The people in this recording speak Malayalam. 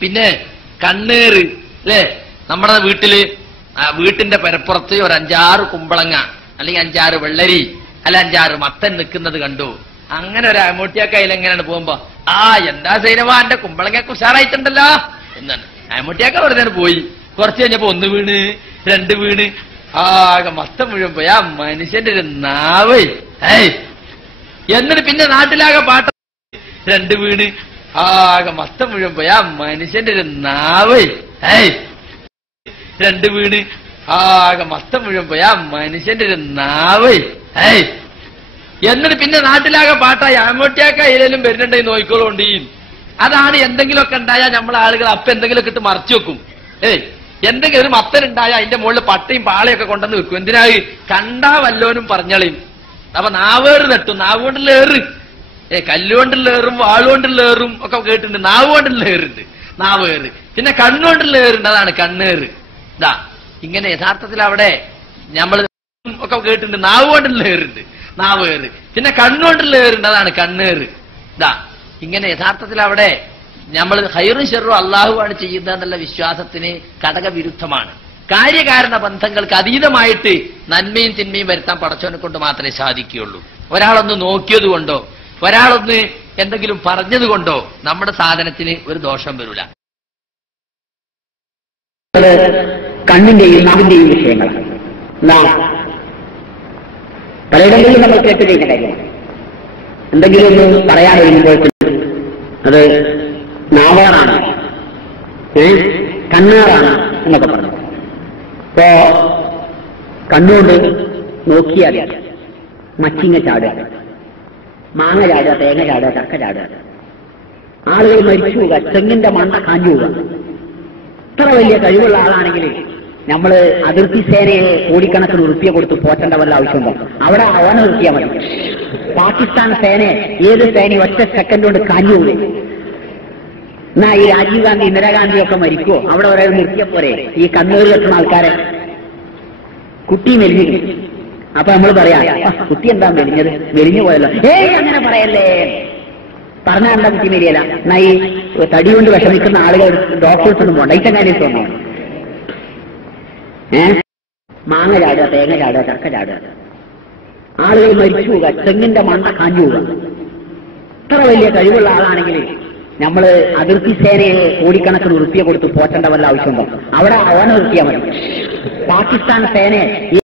പിന്നെ കണ്ണേറ് അല്ലേ? നമ്മുടെ വീട്ടിന്റെ പരപ്പുറത്ത് ഒരു 5-6 കുമ്പളങ്ങ അല്ലെങ്കിൽ 5-6 വെള്ളരി അല്ല 5-6 മത്തൻ നിൽക്കുന്നത് കണ്ടു. അങ്ങനെ ഒരു അമ്മൂട്ടിയാക്കയിൽ എങ്ങനെയാണ് പോകുമ്പോ, എന്താ സൈനവാ എന്റെ കുമ്പളങ്ങയൊക്കെ ഉഷാറായിട്ടുണ്ടല്ലോ എന്നാണ്. അമ്മൂട്ടിയാക്ക വെറുതെ പോയി. കുറച്ച് കഴിഞ്ഞപ്പോ 1 വീണ് 2 വീണ് ആകെ മത്തം മുഴുവൻ പോയി. ആ മനുഷ്യന്റെ ഒരു നാവ്. എന്നിട്ട് പിന്നെ നാട്ടിലാകെ പാട്ട 2 വീണ് ആകെ മത്തം മുഴുവൻ പോയി. ആ മനുഷ്യന്റെ ഒരു നാവ്. 2 വീണ് ആകെ മത്തം മുഴുവൻ പോയി. ആ മനുഷ്യന്റെ ഒരു നാവ്. എന്നിട്ട് പിന്നെ നാട്ടിലാകെ പാട്ടായി. ആമോട്ടിയാക്ക ഇതിലും വരുന്നുണ്ടെങ്കിൽ നോയിക്കോളുണ്ട്. അതാണ് എന്തെങ്കിലുമൊക്കെ ഉണ്ടായാൽ നമ്മളെ ആളുകൾ അപ്പൊ എന്തെങ്കിലുമൊക്കെ ഇട്ട് മറച്ചു വെക്കും. എന്തെങ്കിലും ഒരു മത്തനുണ്ടായാൽ അതിന്റെ മുകളിൽ പട്ടയും പാളയൊക്കെ കൊണ്ടുവന്ന് വെക്കും. എന്തിനായി? കണ്ടാ വല്ലോനും പറഞ്ഞളയും. അപ്പൊ നാവേറ് തട്ടും. നാവ് കൊണ്ടുള്ള ഏറ്, കല്ലുകൊണ്ടുള്ള ഏറും വാളുകൊണ്ടുള്ള ഏറും ഒക്കെ കേട്ടിട്ടുണ്ട്. നാവ് കൊണ്ടുള്ള ഏറുണ്ട്, നാവേറ്. പിന്നെ കണ്ണുകൊണ്ടുള്ള ഏറുണ്ട്, അതാണ് കണ്ണേറ്. ഇങ്ങനെ യഥാർത്ഥത്തിൽ അവിടെ നമ്മൾ ഒക്കെ കേട്ടിട്ടുണ്ട്. നാവ് കൊണ്ടുള്ള ഏറുണ്ട്, നാവേറ്. പിന്നെ കണ്ണുകൊണ്ടുള്ള ഏറുണ്ട്, അതാണ് കണ്ണേറ്. ഇങ്ങനെ യഥാർത്ഥത്തിൽ അവിടെ നമ്മൾ ഖൈറും ശർറും അള്ളാഹുവാണ് ചെയ്യുന്നത് എന്നുള്ള വിശ്വാസത്തിന് ഘടകവിരുദ്ധമാണ്. കാര്യകാരണ ബന്ധങ്ങൾക്ക് അതീതമായിട്ട് നന്മയും തിന്മയും വരുത്താൻ പടച്ചവനെ കൊണ്ട് മാത്രമേ സാധിക്കുകയുള്ളൂ. ഒരാളൊന്ന് നോക്കിയത് കൊണ്ടോ ഒരാളൊന്ന് എന്തെങ്കിലും പറഞ്ഞത് കൊണ്ടോ നമ്മുടെ സാധനത്തിന് ഒരു ദോഷം വരില്ല. കണ്ണിന്റെയും നാവിന്റെയും വിഷയങ്ങളാണ്. പലയിടങ്ങളിലും നമ്മൾ കേട്ട് ചെയ്യുന്ന കാര്യമാണ്. എന്തെങ്കിലും ഒന്ന് പറയാൻ വരുമ്പോൾ അത് നാവാറാണ്, കണ്ണാറാണ് എന്നൊക്കെ പറഞ്ഞു. ഇപ്പോ കണ്ണുകൊണ്ട് നോക്കിയാൽ മച്ചിങ്ങ ചാടുക, മാങ്ങ ചാടുക, തേങ്ങ ചാടുക, ചക്ക ചാടുക, ആളുകൾ മരിച്ചു പോവുക, തെങ്ങിന്റെ മണ്ട കാഞ്ഞു പോവുക. ഇത്ര വലിയ കഴിവുള്ള ആളാണെങ്കിൽ നമ്മള് അതിർത്തി സേനയെ കോടിക്കണക്കിന് ഉറുപ്പിക കൊടുത്ത് പോറ്റേണ്ട വല്ല ആവശ്യമുണ്ടോ? അവിടെ അവനെ നിർത്തിയാൽ മതി. പാകിസ്ഥാൻ സേനയെ ഏത് സേനയും ഒറ്റ സെക്കൻഡ് കൊണ്ട് കാഞ്ഞു പോയി. എന്നാ ഈ രാജീവ് ഗാന്ധി ഇന്ദിരാഗാന്ധി ഒക്കെ മരിക്കുവോ? അവിടെ ഒരാൾ നിർത്തിയ പോരെ ഈ കണ്ണൂർ കെട്ടുന്ന ആൾക്കാരെ? കുട്ടി മെലിഞ്ഞു. അപ്പൊ നമ്മൾ പറയാ, കുട്ടി എന്താ മെലിഞ്ഞത്? മെലിഞ്ഞു പോയല്ലോ. അങ്ങനെ പറയല്ലേ. പറഞ്ഞാൽ എന്താ കുട്ടി മെലിയല്ല? എന്നാ ഈ തടി കൊണ്ട് വിഷമിക്കുന്ന ആളുകൾ ഡോക്ടേഴ്സ് ഒന്നും പോകണ്ട. ഇറ്റ കാര്യം തോന്നോ? മാങ്ങ ചാടുക, തേങ്ങ ചാടുക, ചക്ക ചാടുക, ആളുകൾ മരിച്ചു പോവുക, തെങ്ങിന്റെ മണ്ട കാഞ്ഞു പോവുക. ഇത്ര വലിയ കഴിവുള്ള ആളാണെങ്കിൽ നമ്മള് അതിർത്തി സേനയെ കോടിക്കണക്കിന് ഉറുപ്പിക കൊടുത്ത് പോറ്റേണ്ട വല്ല ആവശ്യമുണ്ടോ? അവിടെ അവനെ നിർത്തിയാൽ മതി. പാകിസ്ഥാൻ സേനയെ